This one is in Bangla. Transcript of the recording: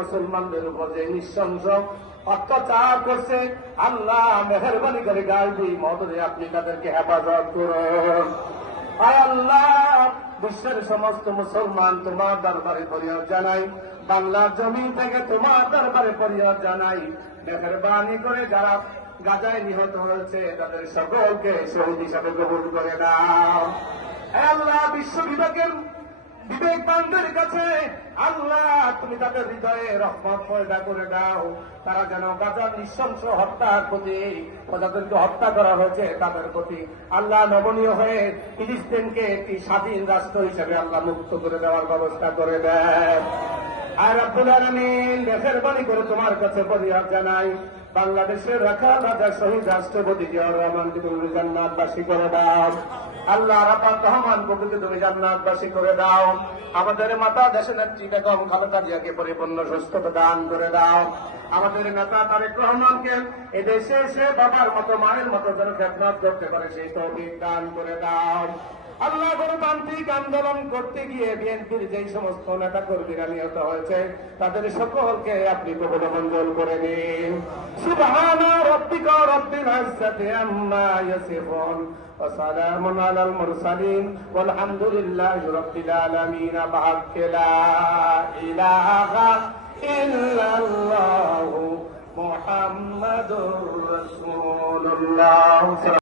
মুসলমানদের উপর যে নৃশংস অত্যাচার করছে, আল্লাহ মেহেরবানি করে গালবি মদরে আপনি তাদেরকে হেফাজত করুন। আয় আল্লাহ, বিশ্বের সমস্ত মুসলমান তোমার দরবারে ফরিয়াদ জানাই, বাংলার জমিন থেকে তোমার দরবারে ফরিয়াদ জানাই, মেহেরবানি করে যারা গাজায় নিহত হয়েছে তাদের সকলকে শহীদ হিসাবে কবুল করে দাও। আল্লাহ, বিশ্ব বিবেকবানদের কাছে আল্লাহ তুমি তাদের হৃদয়ে রহমত পয়দা করে দাও, তারা যেন গাজার নৃশংস হত্যার প্রতি, যাদেরকে হত্যা করা হয়েছে তাদের প্রতি আল্লাহ নমনীয় হয়ে ফিলিস্তিনকে একটি স্বাধীন রাষ্ট্র হিসেবে আল্লাহ মুক্ত করে দেওয়ার ব্যবস্থা করে দেয়। আর রব্বুল আলামিন, মেহেরবানি করে তোমার কাছে ফরিয়াদ জানাই, বাংলাদেশের রাখাল রাজা শহীদ রাষ্ট্রপতি জিয়াউর রহমানকে তুমি জান্নাতবাসী করে দাও। আল্লাহ রাব্বুর রহমান প্রকৃতি তুমি জান্নাতবাসী করে দাও। আমাদের মাতা দেশের নেত্রী বেগম খালেদা জিয়াকে পরিপূর্ণ সুস্থতা দান করে দাও। আমাদের নেতা তারেক রহমানকে এদেশে এসে বাবার মতো মায়ের মতো যেন খেদমত করতে পারে সেই তৌফিক দান করে দাও। আল্লাহ, গণতান্ত্রিক আন্দোলন করতে গিয়ে বিএনপির যেই সমস্ত নেতা কর্মীরা নিহত হয়েছে তাদের সকলকে আপনি কবুল মঞ্জুর করে নিন। সুবহানা রাব্বিকা রাব্বিল ইজ্জাতি আম্মা ইয়াসিফুন ওয়া সালামুন আলাল মুরসালিন ওয়ালহামদুলিল্লাহি রাব্বিল আলামিন। বিহাক্কি লা ইলাহা ইল্লাল্লাহু মুহাম্মাদুর রাসূলুল্লাহ।